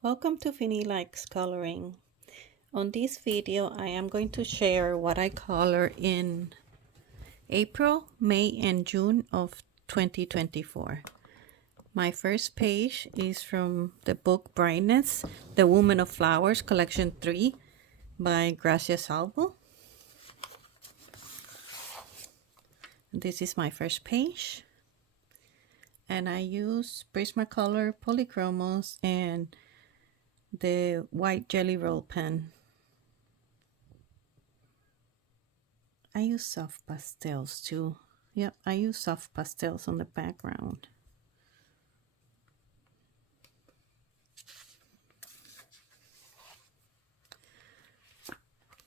Welcome to Finny Likes Coloring. On this video, I am going to share what I color in April, May, and June of 2024. My first page is from the book Brightness, The Woman of Flowers, Collection 3 by Grayscale Autumn. This is my first page. And I use Prismacolor, Polychromos, and the white jelly roll pen. I use soft pastels too. Yep, I use soft pastels on the background.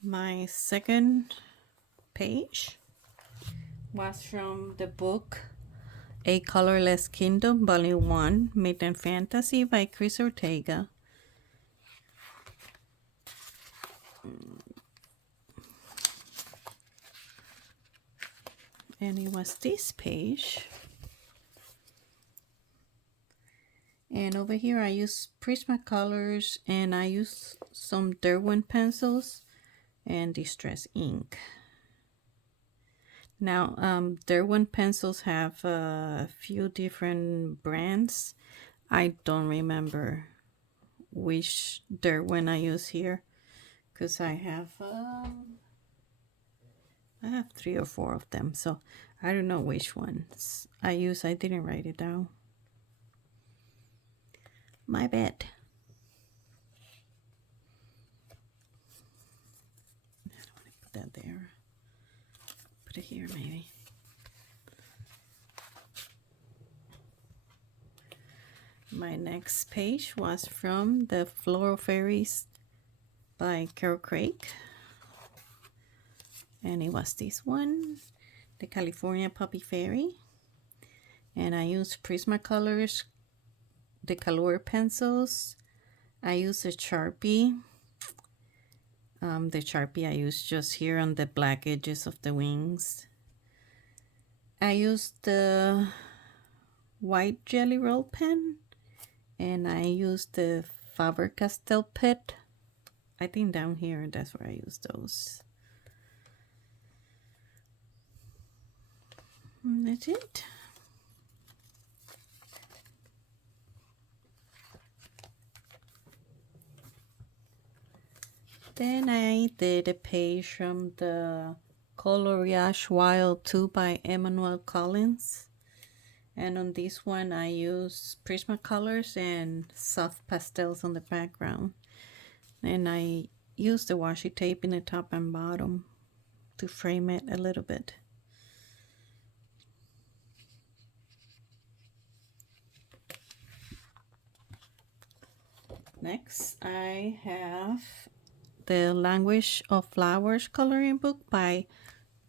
My second page was from the book A Colorless Kingdom, Volume 1, Myth and Fantasy by Chris Ortega. And it was this page. And over here I use Prismacolors and I use some Derwent pencils and Distress ink. Now, Derwent pencils have a few different brands. I don't remember which Derwent I use here because I have 3 or 4 of them, so I don't know which ones I use. I didn't write it down. My bad. I don't want to put that there. Put it here maybe. My next page was from the Fall Fairies by Carol Craig. And it was this one, the California Poppy Fairy. And I used Prismacolors, the Color pencils. I used a Sharpie. The Sharpie I used just here on the black edges of the wings. I used the white jelly roll pen. And I used the Faber-Castell pet. I think down here, that's where I used those. And that's it. Then I did a page from the Coloriage Wild 2 by Emmanuel Collins. And on this one I use Prismacolors and soft pastels on the background. And I use the washi tape in the top and bottom to frame it a little bit. Next, I have the Language of Flowers Coloring Book by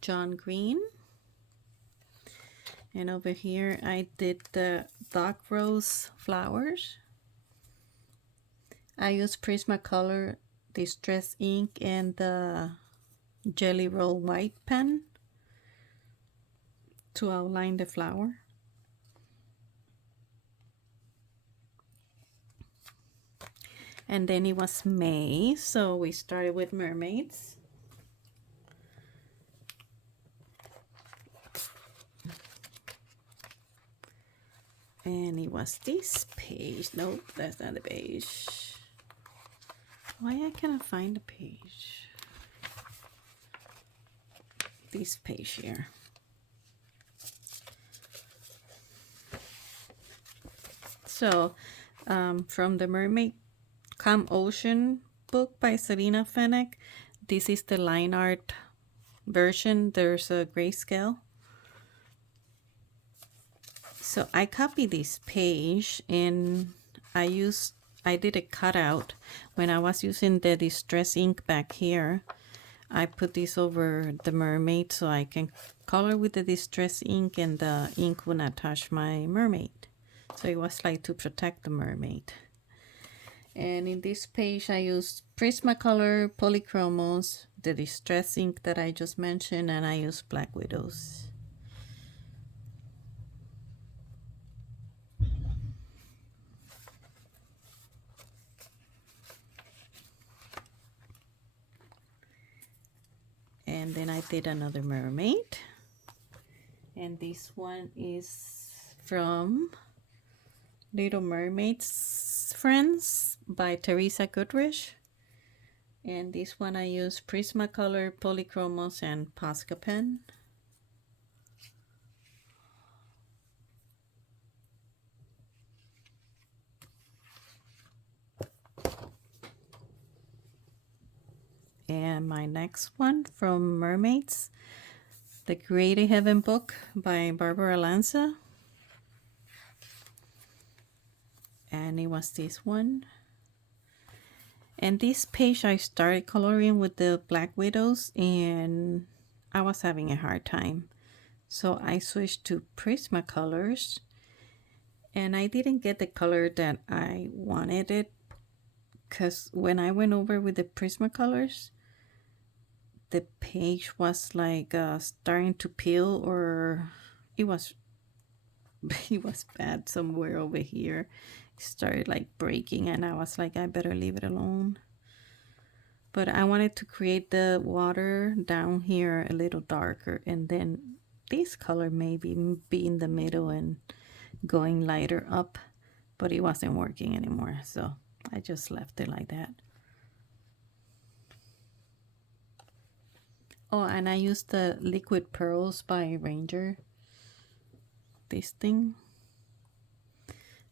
John Green. And over here, I did the dark rose flowers. I used Prismacolor, Distress ink, and the Jelly Roll white pen to outline the flower. And then it was May, so we started with mermaids. And it was this page. Nope, that's not the page. Why I cannot find the page? This page here. So, from the Mermaid Calm Ocean book by Serena Fennec, this is the line art version. There's a grayscale. So I copied this page and I did a cutout. When I was using the Distress ink back here, I put this over the mermaid so I can color with the Distress ink and the ink would not touch my mermaid. So it was like to protect the mermaid. And in this page I used Prismacolor, Polychromos, the Distress ink that I just mentioned, and I used Black Widows. And then I did another mermaid. And this one is from Little Mermaid's Friends by Teresa Goodrich. And this one I use Prismacolor, Polychromos, and Posca pen. And my next one from Mermaids, the Creative Heaven book by Barbara Lanza. And it was this one. And this page I started coloring with the Black Widows and I was having a hard time. So I switched to Prismacolors and I didn't get the color that I wanted it, because when I went over with the Prismacolors, the page was like starting to peel, or it was bad somewhere over here. It started like breaking and I was like, I better leave it alone. But I wanted to create the water down here a little darker, and then this color maybe be in the middle and going lighter up, but it wasn't working anymore, so I just left it like that. Oh, and I used the Liquid Pearls by Ranger. This thing.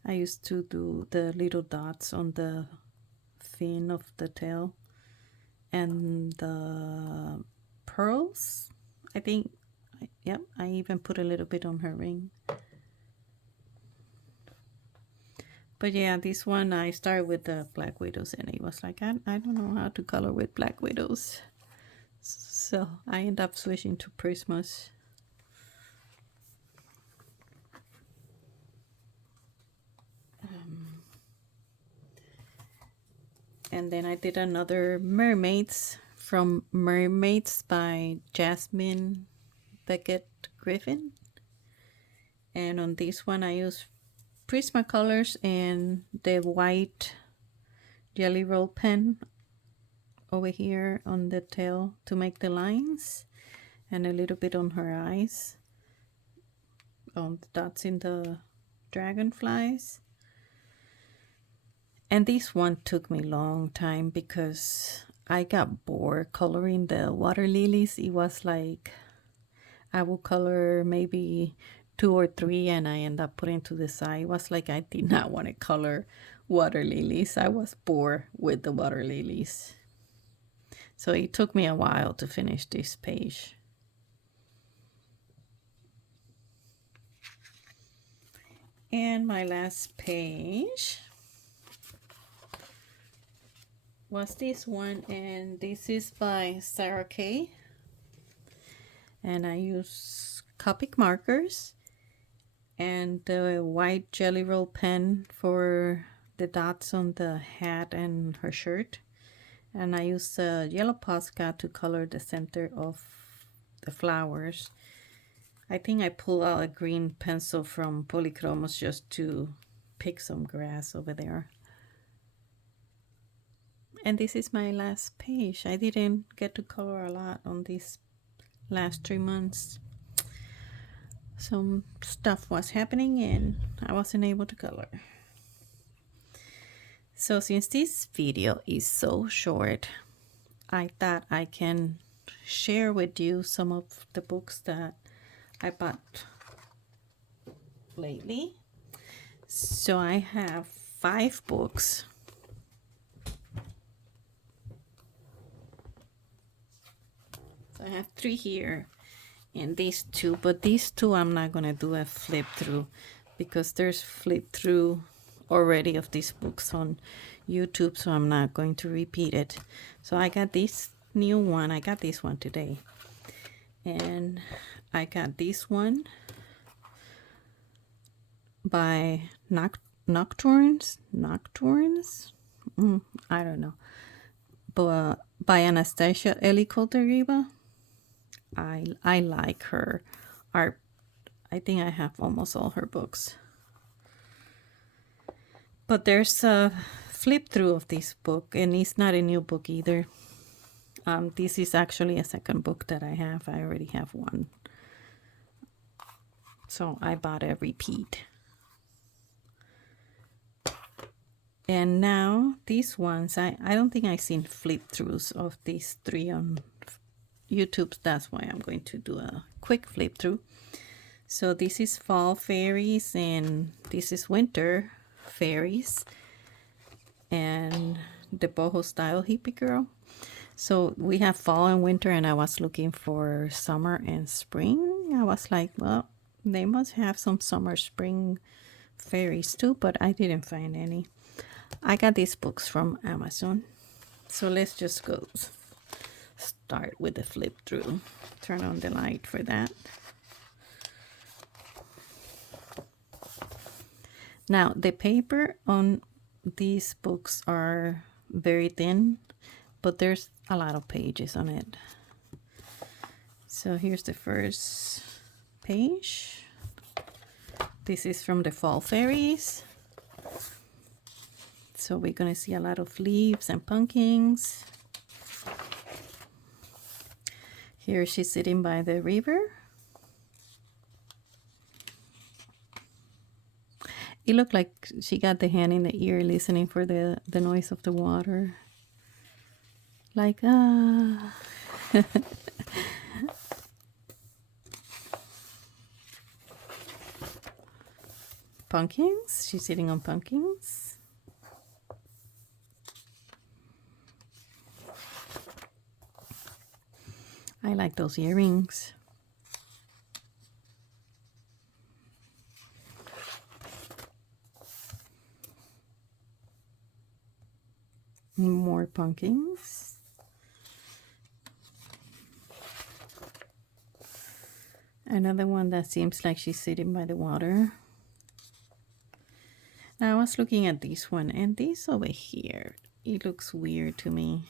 I used to do the little dots on the fin of the tail. And the pearls, I think, yep, I even put a little bit on her ring. But yeah, this one I started with the Black Widows and it was like, I don't know how to color with Black Widows. So I end up switching to Prismas. And then I did another Mermaids from Mermaids by Jasmine Beckett Griffin. And on this one I use Prismacolors and the white Jelly Roll pen over here on the tail to make the lines, and a little bit on her eyes, on the dots in the dragonflies. And this one took me a long time because I got bored coloring the water lilies. It was like I will color maybe 2 or 3 and I end up putting to the side. It was like I did not want to color water lilies. I was bored with the water lilies. So it took me a while to finish this page. And my last page was this one, and this is by Sarah Kay. And I use Copic markers and the white Jelly Roll pen for the dots on the hat and her shirt. And I use the yellow Posca to color the center of the flowers. I think I pulled out a green pencil from Polychromos just to pick some grass over there. And this is my last page. I didn't get to color a lot on these last 3 months. Some stuff was happening and I wasn't able to color. So since this video is so short, I thought I can share with you some of the books that I bought lately. So I have 5 books. So I have 3 here and these 2, but these 2 I'm not gonna do a flip through because there's flip through already of these books on YouTube, so I'm not going to repeat it. So I got this new one. I got this one today, and I got this one by Nocturnes. I don't know, but by Anastasia Elicoteriva. I like her art. I think I have almost all her books. But there's a flip through of this book, and it's not a new book either. This is actually a second book that I have. I already have one. So I bought a repeat. And now these ones, I don't think I've seen flip-throughs of these three on YouTube. That's why I'm going to do a quick flip-through. So this is Fall Fairies and this is Winter Fairies. And the BOHO Style Hippie Girl. So we have fall and winter, and I was looking for summer and spring. I was like, well, they must have some summer, spring fairies too, but I didn't find any. I got these books from Amazon. So let's just go start with the flip through. Turn on the light for that. Now, the paper on these books are very thin, but there's a lot of pages on it. So here's the first page. This is from the Fall Fairies. So we're going to see a lot of leaves and pumpkins. Here she's sitting by the river. It looked like she got the hand in the ear listening for the noise of the water. Like, ah. Pumpkins. She's sitting on pumpkins. I like those earrings. More pumpkins. Another one that seems like she's sitting by the water. Now I was looking at this one, and this over here, it looks weird to me.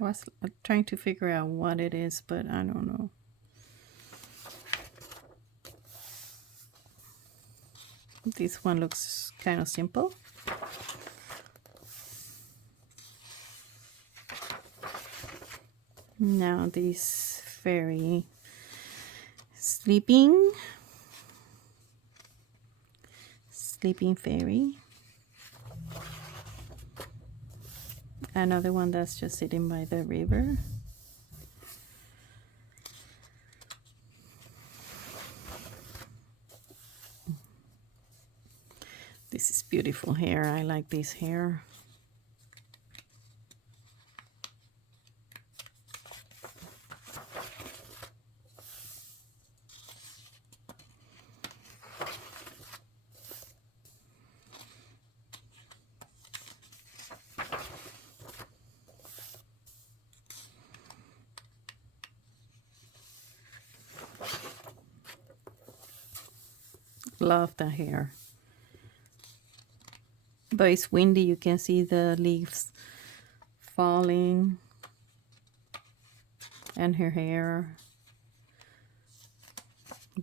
I was trying to figure out what it is, but I don't know. This one looks kind of simple. Now this fairy sleeping fairy. Another one that's just sitting by the river. This is beautiful hair. I like this hair. Love the hair. But it's windy. You can see the leaves falling and her hair.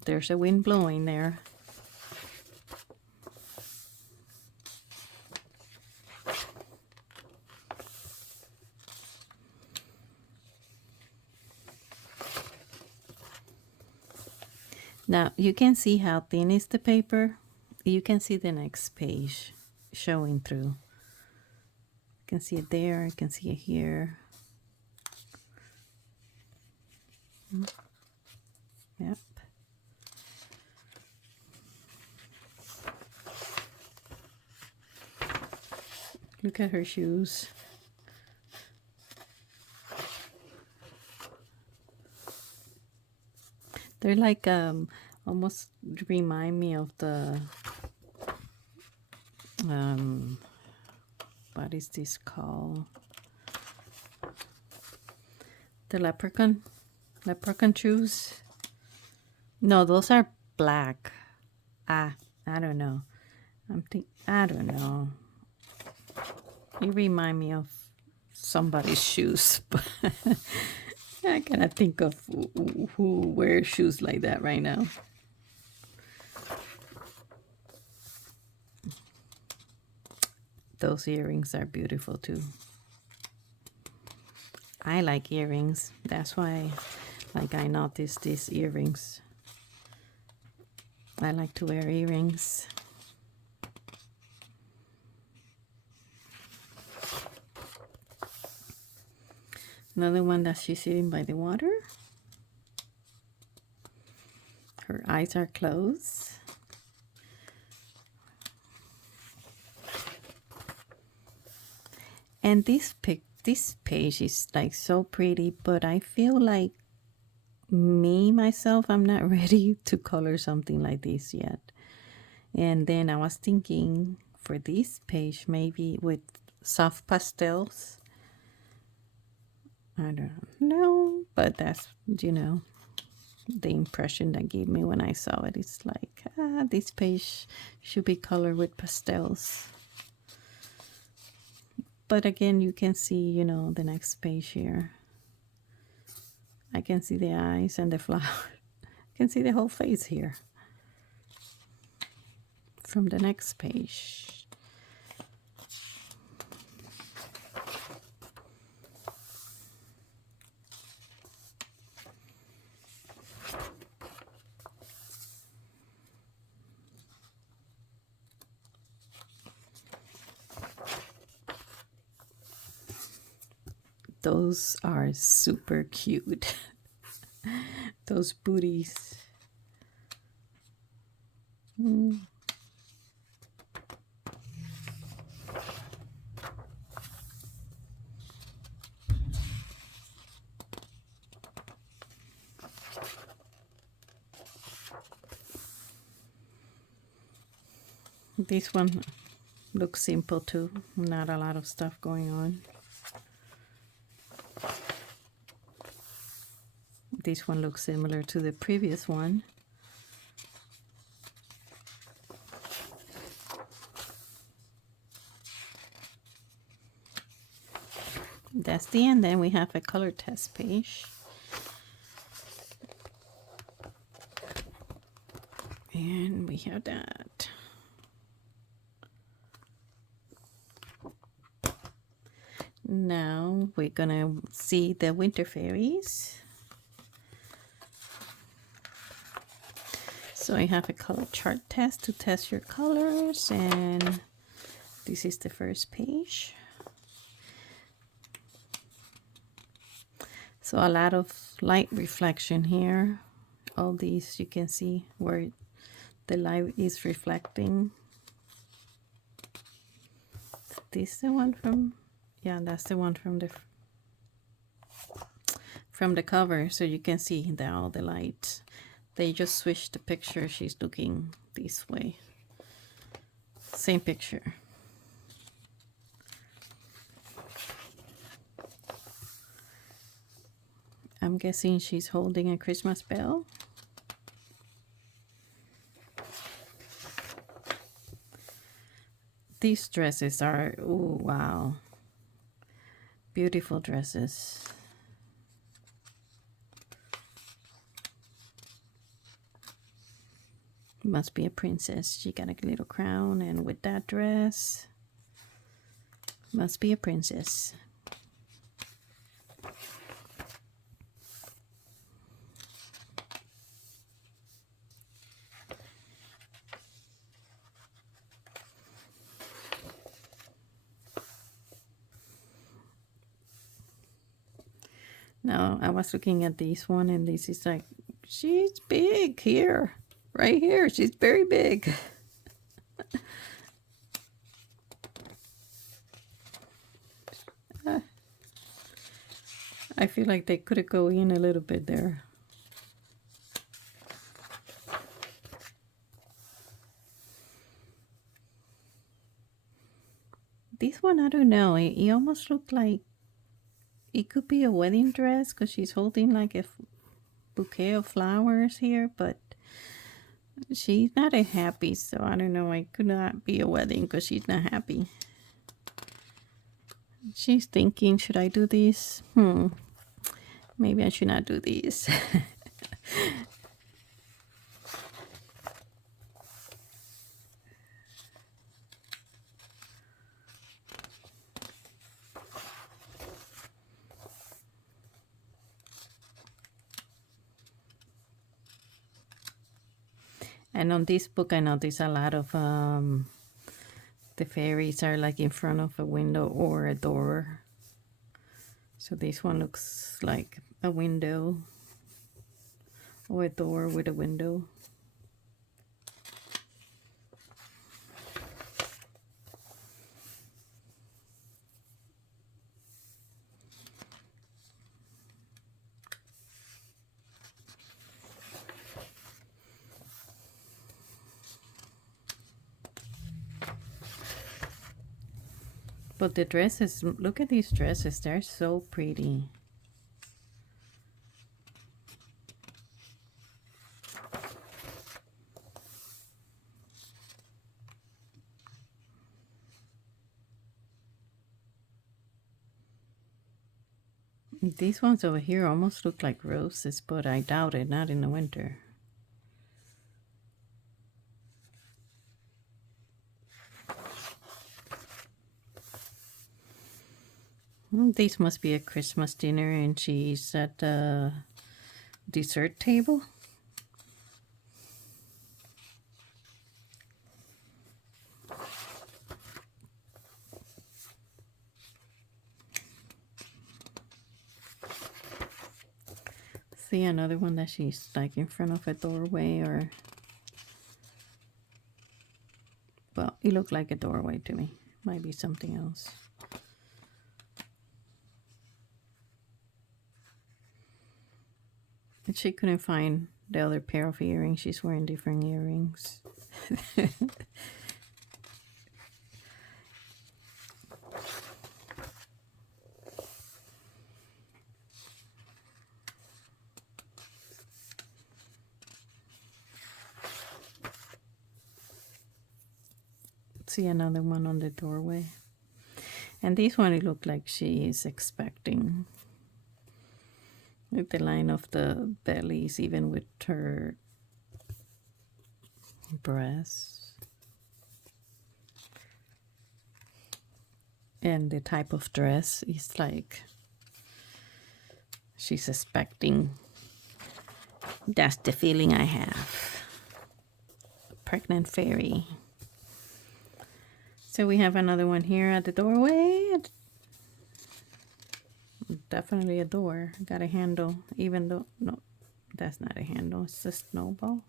There's a wind blowing there. Now you can see how thin is the paper. You can see the next page showing through. You can see it there, you can see it here. Yep. Look at her shoes. They're like almost remind me of the what is this called? The leprechaun shoes. No, those are black. I don't know. I don't know. You remind me of somebody's shoes, but I cannot think of who wears shoes like that right now. Those earrings are beautiful too. I like earrings. That's why I noticed these earrings. I like to wear earrings. Another one that she's sitting by the water. Her eyes are closed. And this page is like so pretty, but I feel like myself, I'm not ready to color something like this yet. And then I was thinking for this page, maybe with soft pastels. I don't know, but that's, you know, the impression that gave me when I saw it. It's like, this page should be colored with pastels. But again, you can see, you know, the next page here. I can see the eyes and the flower. I can see the whole face here. From the next page. Those are super cute. Those booties. This one looks simple too. Not a lot of stuff going on. This one looks similar to the previous one. That's the end. Then we have a color test page. And we have that. Now we're gonna see the Winter Fairies. So I have a color chart test to test your colors, and this is the first page. So a lot of light reflection here. All these you can see where the light is reflecting. Is this the one from, yeah, that's the one from the cover. So you can see that all the light. They just switched the picture. She's looking this way. Same picture. I'm guessing she's holding a Christmas bell. These dresses are, oh wow, beautiful dresses. Must be a princess. She got a little crown, and with that dress, must be a princess. Now, I was looking at this one, and this is like, she's big here. Right here, she's very big. I feel like they could have go in a little bit there. This one, I don't know. It almost looked like it could be a wedding dress because she's holding like a bouquet of flowers here, but she's not happy, so I don't know. It could not be a wedding because she's not happy. She's thinking, should I do this? Maybe I should not do this. And on this book, I notice a lot of the fairies are like in front of a window or a door. So this one looks like a window or a door with a window. But the dresses, look at these dresses, they're so pretty. These ones over here almost look like roses, but I doubt it, not in the winter. This must be a Christmas dinner and she's at the dessert table. See another one that she's like in front of a doorway, or well, it looked like a doorway to me. Might be something else. And she couldn't find the other pair of earrings. She's wearing different earrings. See another one on the doorway. And this one, it looked like she is expecting. With the line of the bellies, even with her breasts. And the type of dress is like she's expecting. That's the feeling I have. Pregnant fairy. So we have another one here at the doorway. Definitely a door. Got a handle, even though, no, that's not a handle. It's a snowball.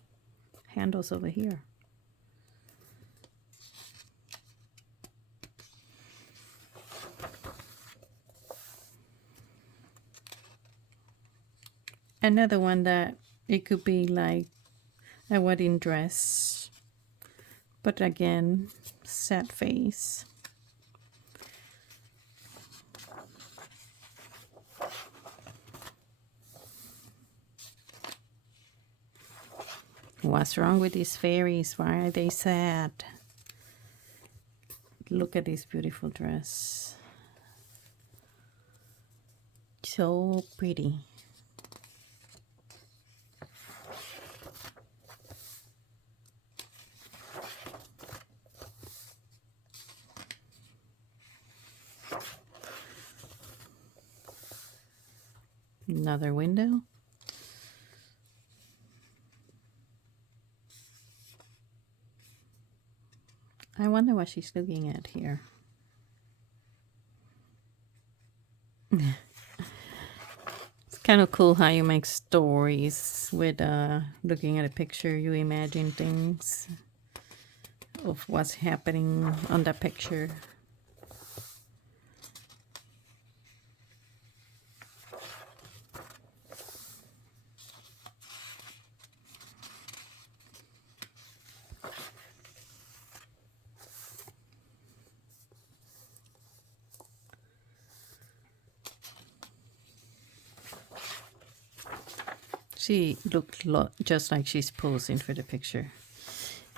Handle's over here. Another one that it could be like a wedding dress, but again, sad face. What's wrong with these fairies? Why are they sad? Look at this beautiful dress. So pretty. Another window. I wonder what she's looking at here. It's kind of cool how you make stories with looking at a picture. You imagine things of what's happening on that picture. She looked just like she's posing for the picture.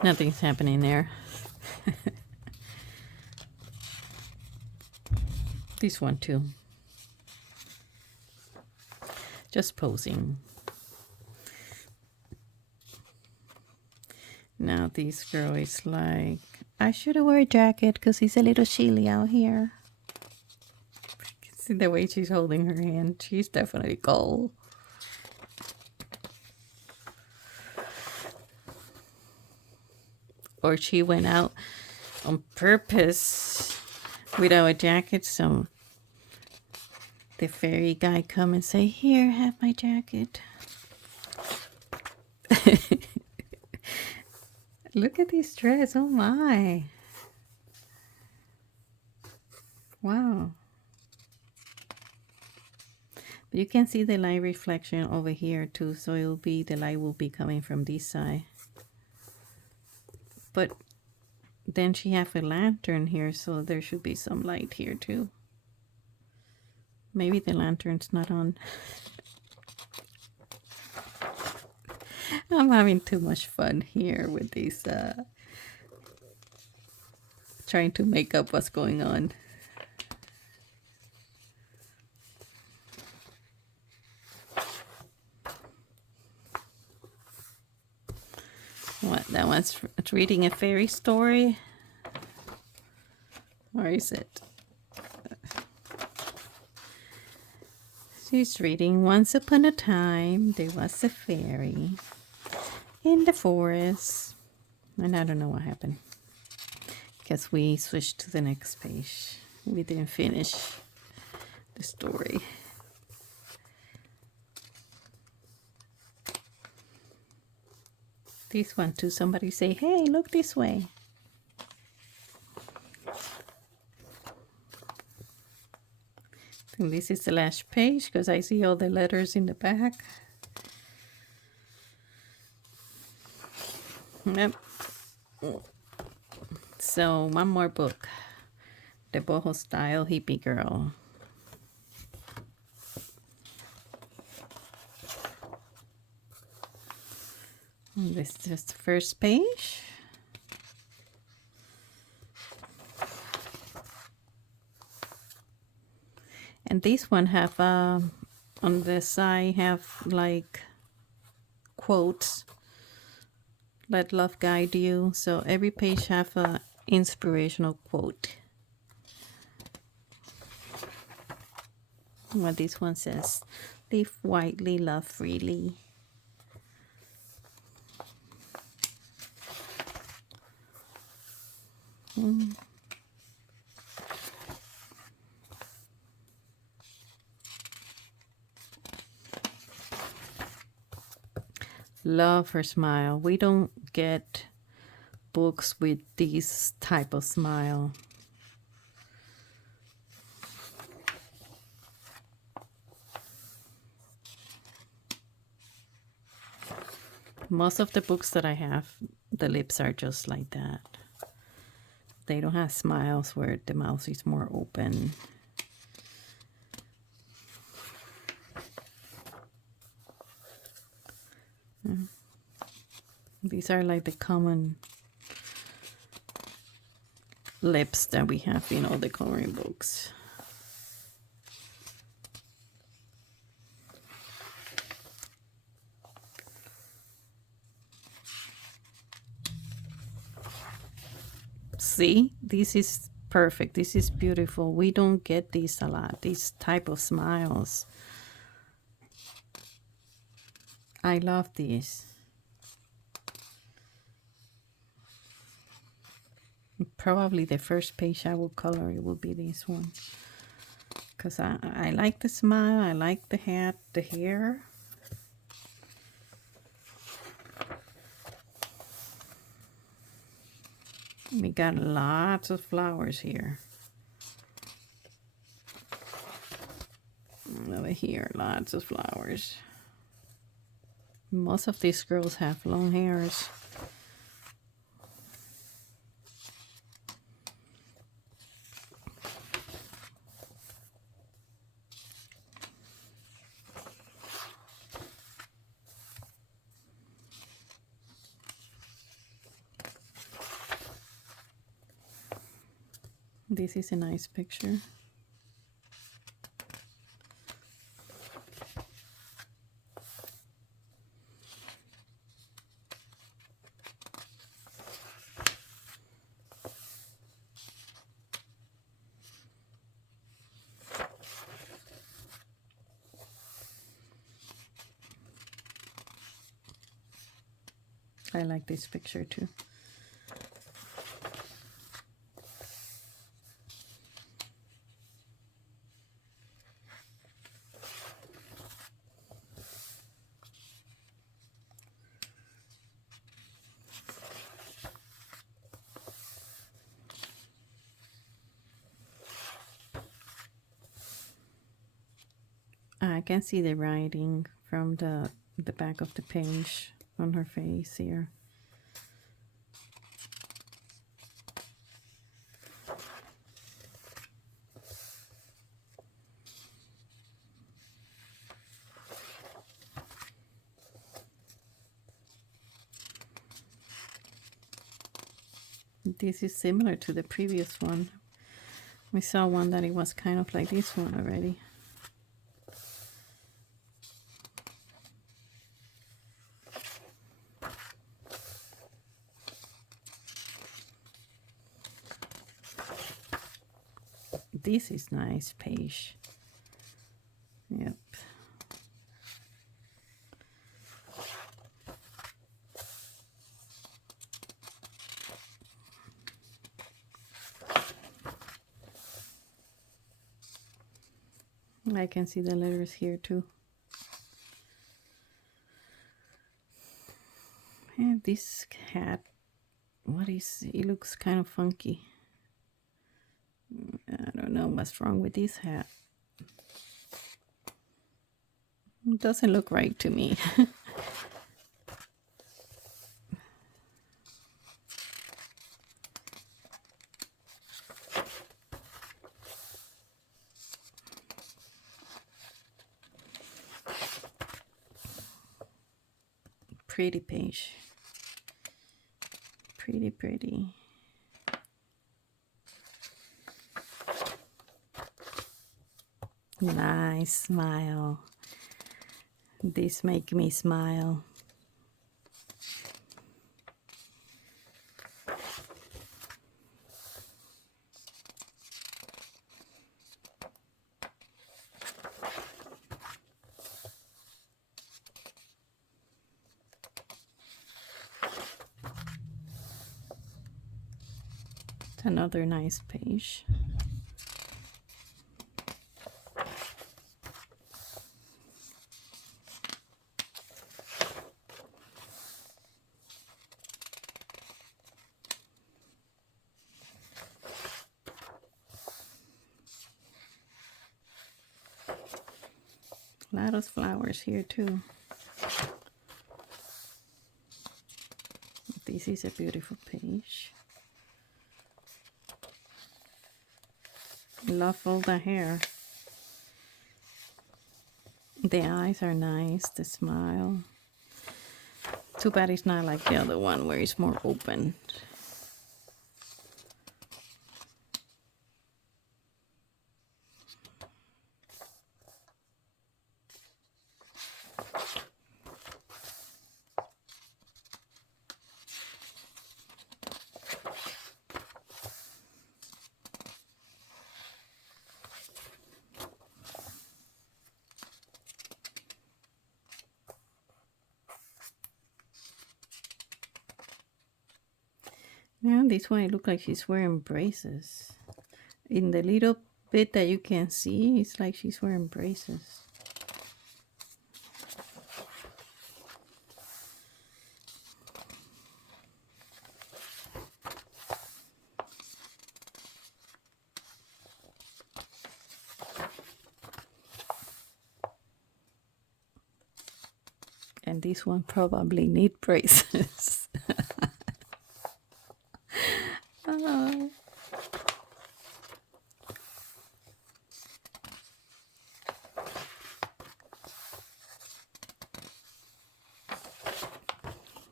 Nothing's happening there. This one too. Just posing. Now this girl is like, I should have wear a jacket because it's a little chilly out here. See the way she's holding her hand. She's definitely cold. or she went out on purpose without a jacket, so the fairy guy come and say, "Here, have my jacket." Look at this dress. Oh my. Wow. But you can see the light reflection over here too, so it'll be, the light will be coming from this side. But then she have a lantern here, so there should be some light here too. Maybe the lantern's not on. I'm having too much fun here with these, trying to make up what's going on. What, that one's reading a fairy story? Or is it? She's reading, "Once upon a time, there was a fairy in the forest." And I don't know what happened, because we switched to the next page. We didn't finish the story. This one too, somebody say, "Hey, look this way." And this is the last page because I see all the letters in the back. Yep. So one more book, the BOHO Style Hippie Girl. And this is the first page. And this one have on the side have like quotes. "Let love guide you." So every page have a inspirational quote. What this one says: "Live widely, love freely." Love her smile. We don't get books with this type of smile. Most of the books that I have, the lips are just like that. They don't have smiles where the mouth is more open. These are like the common lips that we have in all the coloring books. See, this is perfect. This is beautiful. We don't get these a lot, these type of smiles. I love these. Probably the first page I will color, it will be this one. Because I like the smile, I like the hat, the hair. We got lots of flowers here. Over here, lots of flowers. Most of these girls have long hairs. This is a nice picture. I like this picture too. I can see the writing from the back of the page on her face here. This is similar to the previous one. We saw one that it was kind of like this one already. This is nice page. Yep. I can see the letters here too. And this hat, what is it? It looks kind of funky. I don't know what's wrong with this hat. It doesn't look right to me. Pretty page. Pretty, pretty. Nice smile. This make me smile. It's another nice page. A lot of flowers here too. This is a beautiful page. Love all the hair. The eyes are nice, the smile. Too bad it's not like the other one where it's more open. Now this one, it looks like she's wearing braces. In the little bit that you can see, it's like she's wearing braces. And this one probably need braces. Oh.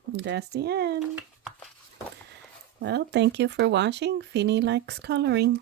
That's the end. Well, thank you for watching. Finny likes coloring.